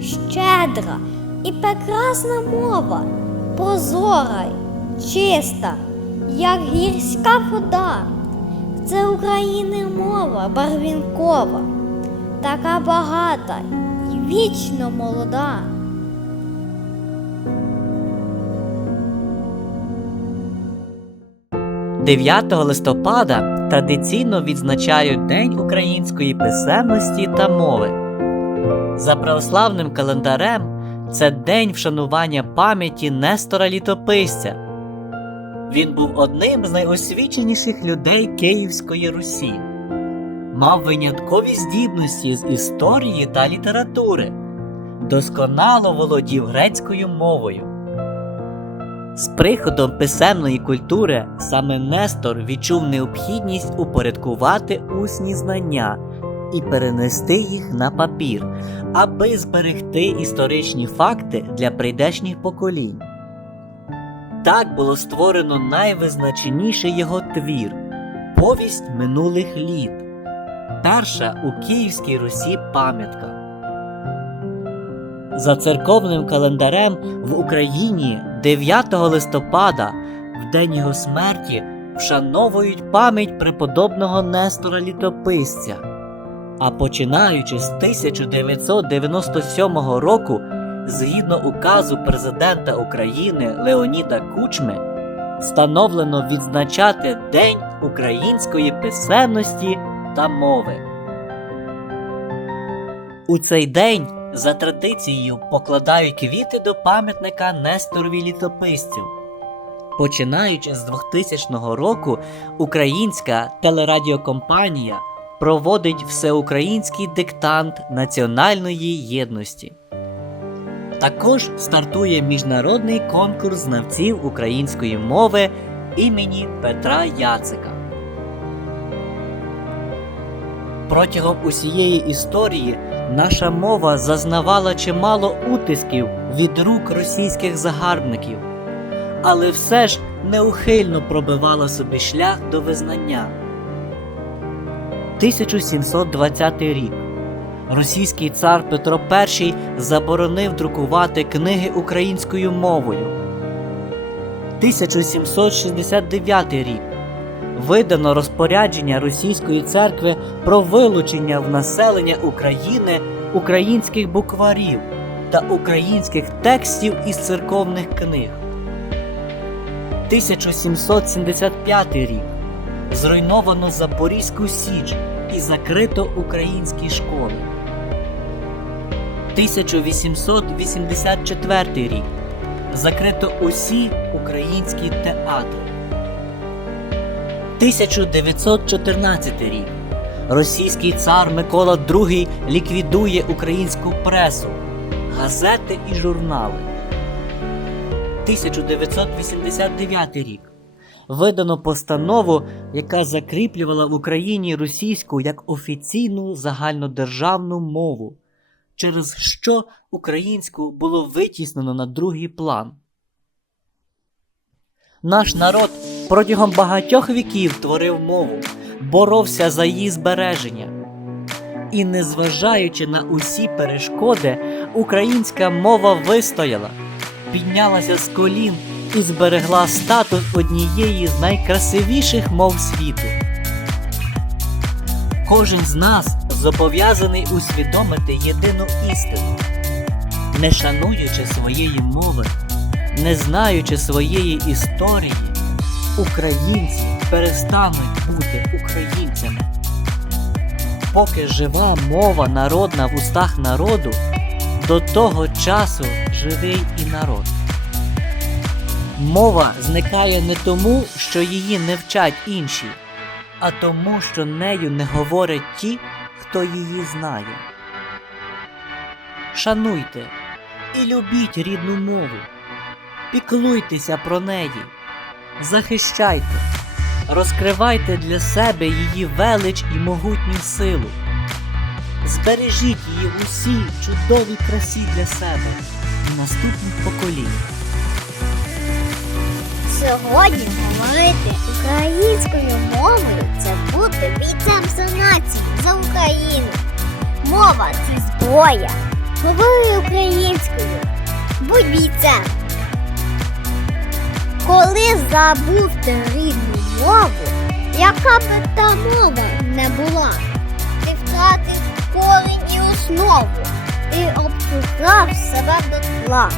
щедра і прекрасна мова, прозора, й чиста, як гірська вода. Це України мова барвінкова, така багата і вічно молода. – 9 листопада традиційно відзначають День української писемності та мови. За православним календарем це день вшанування пам'яті Нестора Літописця. Він був одним з найосвіченіших людей Київської Русі, мав виняткові здібності з історії та літератури, досконало володів грецькою мовою. З приходом писемної культури саме Нестор відчув необхідність упорядкувати усні знання і перенести їх на папір, аби зберегти історичні факти для прийдешніх поколінь. Так було створено найвизначеніший його твір Повість минулих літ, перша у Київській Русі пам'ятка. За церковним календарем в Україні 9 листопада, в день його смерті, вшановують пам'ять преподобного Нестора Літописця. А починаючи з 1997 року, згідно указу президента України Леоніда Кучми, встановлено відзначати День української писемності та мови. У цей день за традицією покладають квіти до пам'ятника Несторові літописцю. Починаючи з 2000 року, українська телерадіокомпанія проводить всеукраїнський диктант національної єдності. Також стартує міжнародний конкурс знавців української мови імені Петра Яцика. Протягом усієї історії наша мова зазнавала чимало утисків від рук російських загарбників, але все ж неухильно пробивала собі шлях до визнання. 1720 рік російський цар Петро І заборонив друкувати книги українською мовою. 1769 рік видано розпорядження Російської церкви про вилучення в населення України українських букварів та українських текстів із церковних книг. 1775 рік зруйновано Запорізьку Січ і закрито українські школи. 1884 рік закрито усі українські театри. 1914 рік російський цар Микола II ліквідує українську пресу, газети і журнали. 1989 рік видано постанову, яка закріплювала в Україні російську як офіційну загальнодержавну мову, через що українську було витіснено на другий план. Наш народ протягом багатьох віків творив мову, боровся за її збереження. І, незважаючи на усі перешкоди, українська мова вистояла, піднялася з колін і зберегла статус однієї з найкрасивіших мов світу. Кожен з нас зобов'язаний усвідомити єдину істину, не шануючи своєї мови, не знаючи своєї історії, українці перестануть бути українцями. Поки жива мова народна в устах народу, до того часу живий і народ. Мова зникає не тому, що її не вчать інші, а тому, що нею не говорять ті, хто її знає. Шануйте і любіть рідну мову, піклуйтеся про неї, захищайте, розкривайте для себе її велич і могутню силу. Збережіть її в усій чудовій красі для себе і наступних поколінь. Сьогодні говорити українською мовою це бути бійцем за націю, за Україну. Мова це зброя, Говори українською. Будь бійцем. Коли забув ти рідну мову, яка би та мова не була, ти втратив корінь і основу, ти обтюкав себе до тла.